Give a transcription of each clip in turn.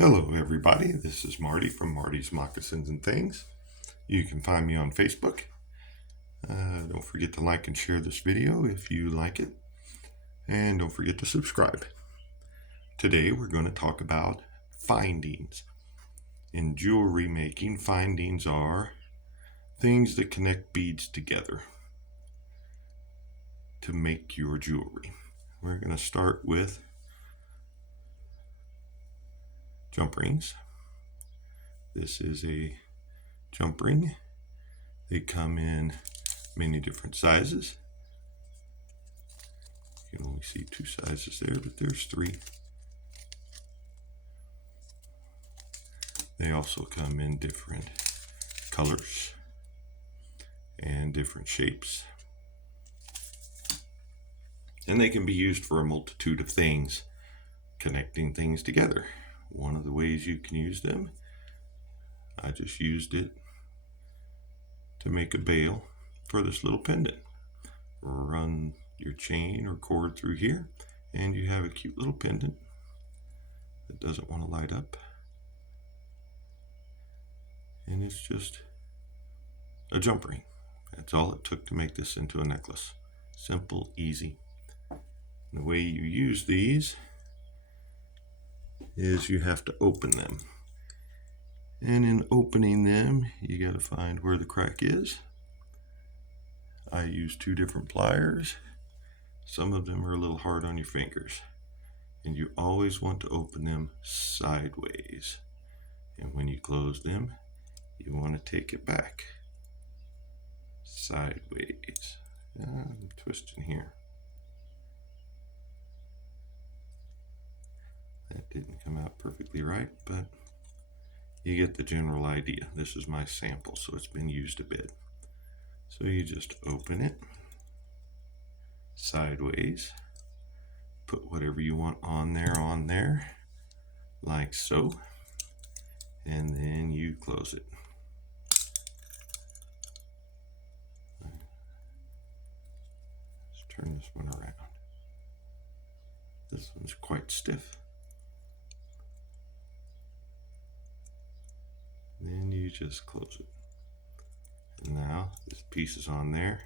Hello everybody, this is Marty from Marty's Moccasins and Things. You can find me on Facebook. Don't forget to like and share this video if you like it. And don't forget to subscribe. Today we're going to talk about findings. In jewelry making, findings are things that connect beads together to make your jewelry. We're going to start with jump rings. This is a jump ring. They come in many different sizes. You can only see two sizes there, but there's three. They also come in different colors and different shapes. And they can be used for a multitude of things, connecting things together. One of the ways you can use them, I just used it to make a bail for this little pendant. Run your chain or cord through here and you have a cute little pendant that doesn't want to light up, and it's just a jump ring. That's all it took to make this into a necklace. Simple, easy. And the way you use these is you have to open them, and in opening them you got to find where the crack is. I use two different pliers. Some of them are a little hard on your fingers, and you always want to open them sideways, and when you close them you want to take it back sideways. I'm twisting here. That didn't come out perfectly right, but you get the general idea. This is my sample, so it's been used a bit. So you just open it sideways, put whatever you want on there, like so, and then you close it. Let's turn this one around. This one's quite stiff. Then you just close it. And now this piece is on there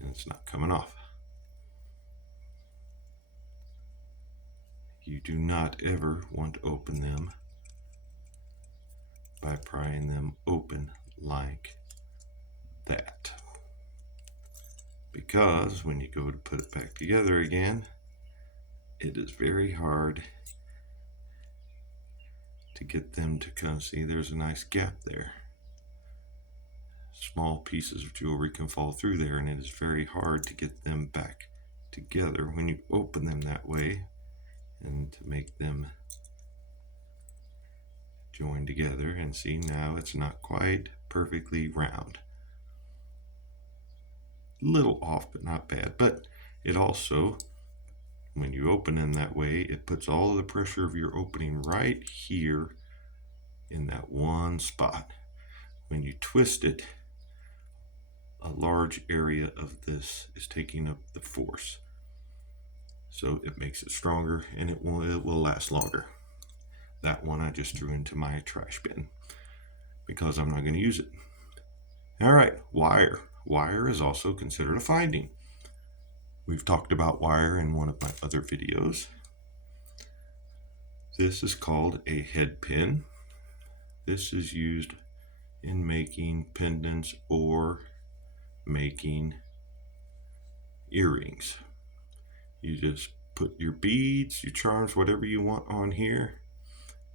and it's not coming off. You do not ever want to open them by prying them open like that, because when you go to put it back together again, it is very hard to get them to come. See, there's a nice gap there. Small pieces of jewelry can fall through there, and it is very hard to get them back together when you open them that way, and to make them join together. And see, now it's not quite perfectly round. Little off, but not bad. But it also, when you open them that way, it puts all of the pressure of your opening right here in that one spot. When you twist it, a large area of this is taking up the force, so it makes it stronger and it will last longer. That one I just threw into my trash bin because I'm not going to use it. All right, wire. Wire is also considered a finding. We've talked about wire in one of my other videos. This is called a head pin. This is used in making pendants or making earrings. You just put your beads, your charms, whatever you want on here,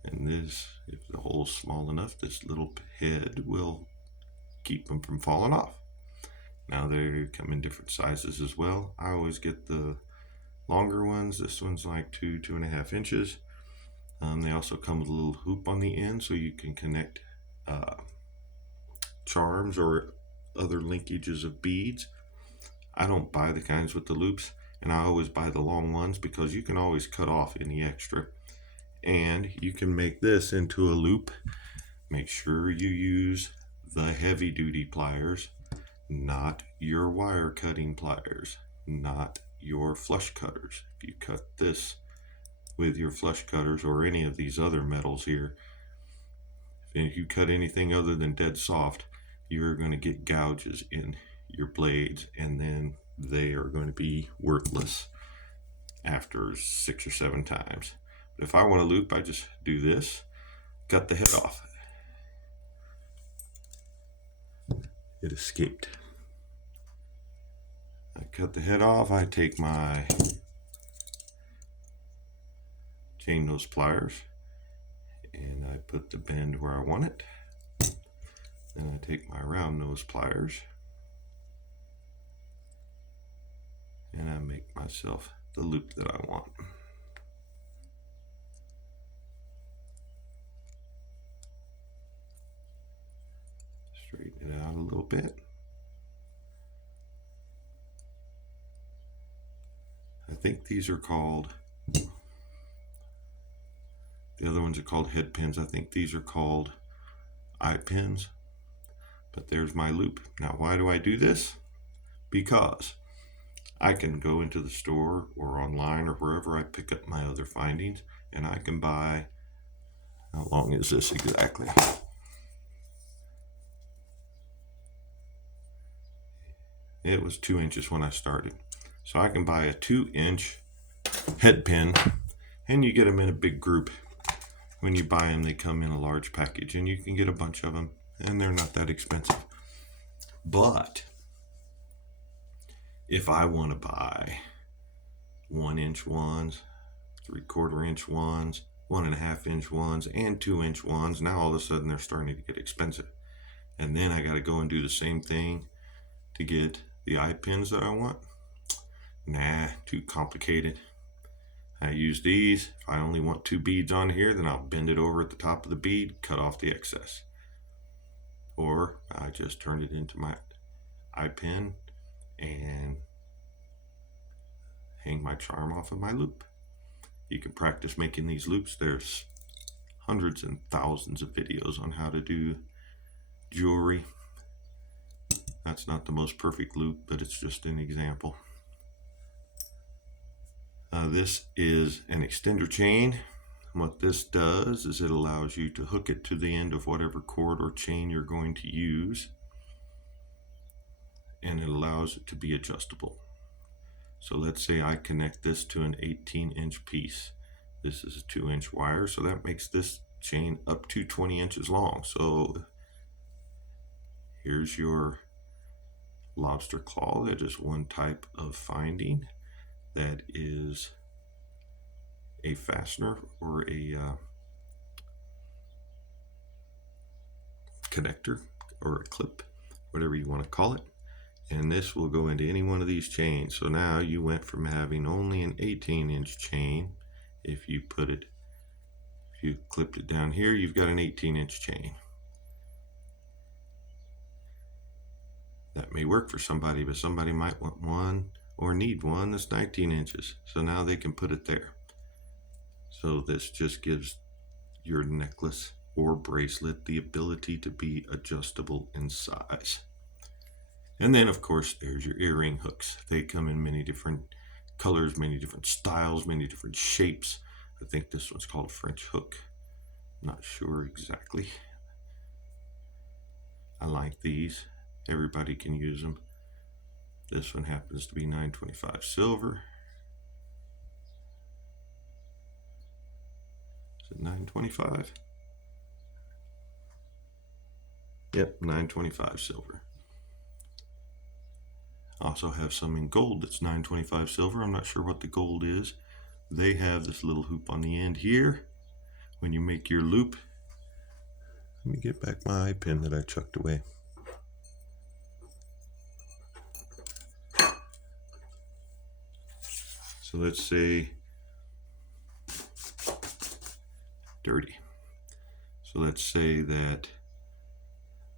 and this, if the hole's small enough, this little head will keep them from falling off. Now they come in different sizes as well. I always get the longer ones. This one's like 2.5 inches. They also come with a little hoop on the end, so you can connect charms or other linkages of beads. I don't buy the kinds with the loops, and I always buy the long ones because you can always cut off any extra. And you can make this into a loop. Make sure you use the heavy duty pliers, not your wire cutting pliers, not your flush cutters. If you cut this with your flush cutters or any of these other metals here. If you cut anything other than dead soft, you're going to get gouges in your blades, and then they are going to be worthless after 6 or 7 times. But if I want to loop, I just do this, cut the head off. It escaped. I cut the head off. I take my chain nose pliers and I put the bend where I want it. Then I take my round nose pliers and I make myself the loop that I want. Straighten it out a little bit. I think these are called, the other ones are called head pins. I think these are called eye pins. But there's my loop. Now why do I do this? Because I can go into the store or online or wherever I pick up my other findings, and I can buy, how long is this exactly? It was 2 inches when I started. So I can buy a 2-inch head pin, and you get them in a big group. When you buy them, they come in a large package, and you can get a bunch of them, and they're not that expensive. But if I want to buy 1-inch ones, 3/4 inch ones, 1.5 inch ones, and 2-inch ones, now all of a sudden they're starting to get expensive. And then I got to go and do the same thing to get the eye pins that I want. Nah, too complicated. I use these. If I only want 2 beads on here, then I'll bend it over at the top of the bead, cut off the excess. Or I just turn it into my eye pin and hang my charm off of my loop. You can practice making these loops. There's hundreds and thousands of videos on how to do jewelry. That's not the most perfect loop, but it's just an example. This is an extender chain. What this does is it allows you to hook it to the end of whatever cord or chain you're going to use, and it allows it to be adjustable. So let's say I connect this to an 18-inch piece. This is a 2-inch wire, so that makes this chain up to 20 inches long. So here's your lobster claw. That is one type of finding. That is a fastener or a connector or a clip, whatever you want to call it. And this will go into any one of these chains. So now you went from having only an 18-inch chain. If you clipped it down here, you've got an 18-inch chain. That may work for somebody, but somebody might want one or need one that's 19 inches. So now they can put it there. So this just gives your necklace or bracelet the ability to be adjustable in size. And then of course there's your earring hooks. They come in many different colors, many different styles, many different shapes. I think this one's called French hook. Not sure exactly. I like these. Everybody can use them. This one happens to be 925 silver. Is it 925? Yep, 925 silver. Also have some in gold that's 925 silver. I'm not sure what the gold is. They have this little hoop on the end here. When you make your loop, let me get back my eye pin that I chucked away. So let's say dirty. So let's say that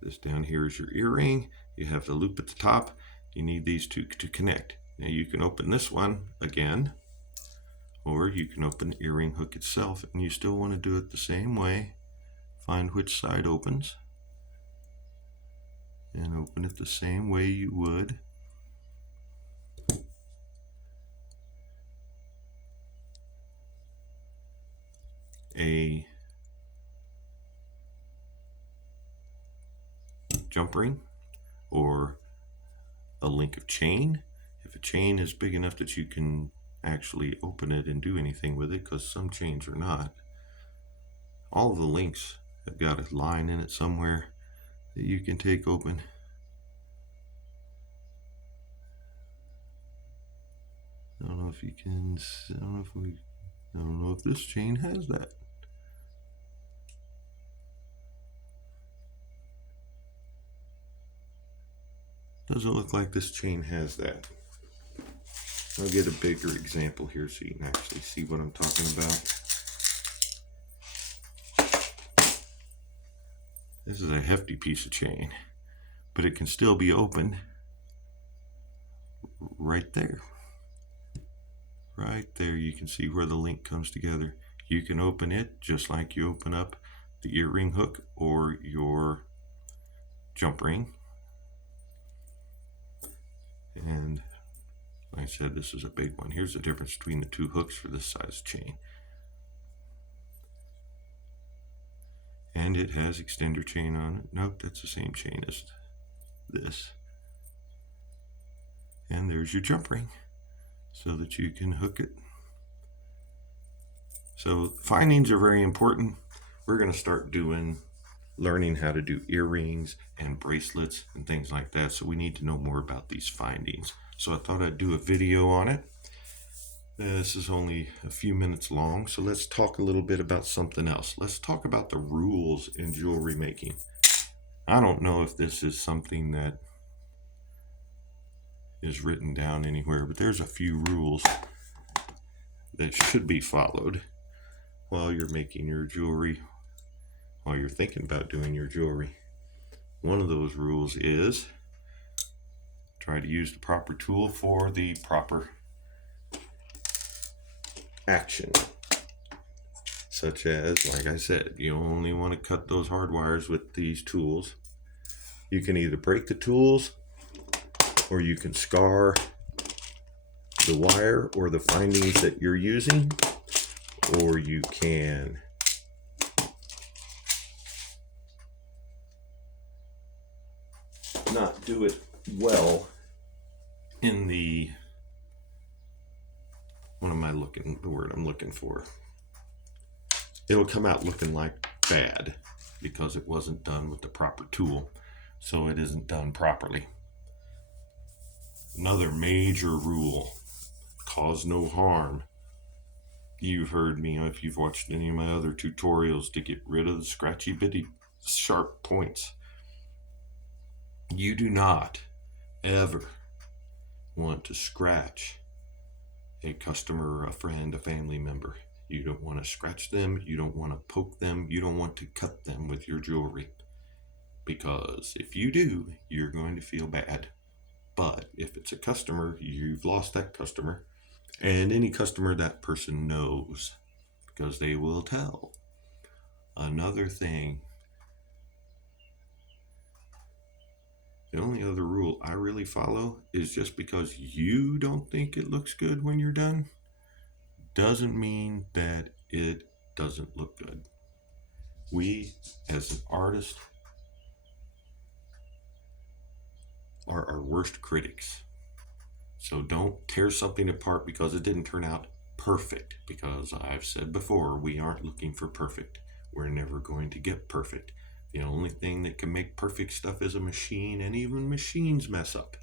this down here is your earring. You have the loop at the top. You need these two to connect. Now you can open this one again, or you can open the earring hook itself, and you still want to do it the same way. Find which side opens and open it the same way you would a jump ring or a link of chain. If a chain is big enough that you can actually open it and do anything with it, because some chains are not. All of the links have got a line in it somewhere that you can take open. I don't know if you can, I don't know if this chain has that. Doesn't look like this chain has that. I'll get a bigger example here so you can actually see what I'm talking about. This is a hefty piece of chain, but it can still be opened right there. Right there, you can see where the link comes together. You can open it just like you open up the earring hook or your jump ring. And like I said, this is a big one. Here's the difference between the two hooks for this size chain. And it has extender chain on it. Nope, that's the same chain as this. And there's your jump ring so that you can hook it. So findings are very important. We're going to start learning how to do earrings and bracelets and things like that. So we need to know more about these findings. So I thought I'd do a video on it. This is only a few minutes long, so let's talk a little bit about something else. Let's talk about the rules in jewelry making. I don't know if this is something that is written down anywhere, but there's a few rules that should be followed while you're making your jewelry, while you're thinking about doing your jewelry. One of those rules is try to use the proper tool for the proper action, such as, like I said, you only want to cut those hard wires with these tools. You can either break the tools or you can scar the wire or the findings that you're using, or you can not do it well in the, the word I'm looking for. It'll come out looking like bad because it wasn't done with the proper tool, so it isn't done properly. Another major rule, cause no harm. You've heard me, if you've watched any of my other tutorials, to get rid of the scratchy bitty sharp points. You do not ever want to scratch a customer, a friend, a family member. You don't want to scratch them. You don't want to poke them. You don't want to cut them with your jewelry, because if you do, you're going to feel bad. But if it's a customer, you've lost that customer, and any customer that person knows, because they will tell. Another thing, the only other rule I really follow is just because you don't think it looks good when you're done, doesn't mean that it doesn't look good. We, as an artist, are our worst critics. So don't tear something apart because it didn't turn out perfect, because I've said before, we aren't looking for perfect. We're never going to get perfect. The only thing that can make perfect stuff is a machine, and even machines mess up.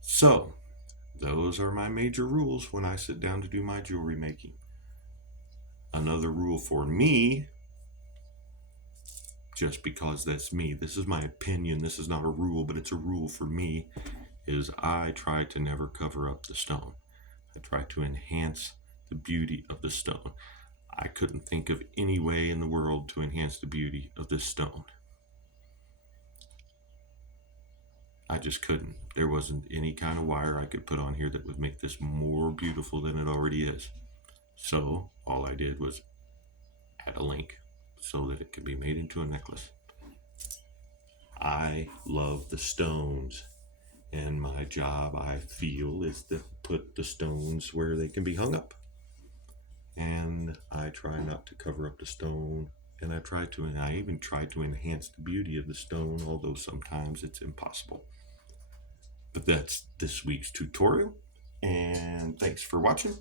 So those are my major rules when I sit down to do my jewelry making. Another rule for me, just because that's me, this is my opinion, this is not a rule, but it's a rule for me, is I try to never cover up the stone. I try to enhance the beauty of the stone. I couldn't think of any way in the world to enhance the beauty of this stone. I just couldn't. There wasn't any kind of wire I could put on here that would make this more beautiful than it already is. So all I did was add a link so that it could be made into a necklace. I love the stones, and my job, I feel, is to put the stones where they can be hung up. and I try not to cover up the stone, and I even try to enhance the beauty of the stone, although sometimes it's impossible. But that's this week's tutorial, and thanks for watching.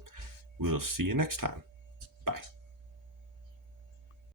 We'll see you next time. Bye.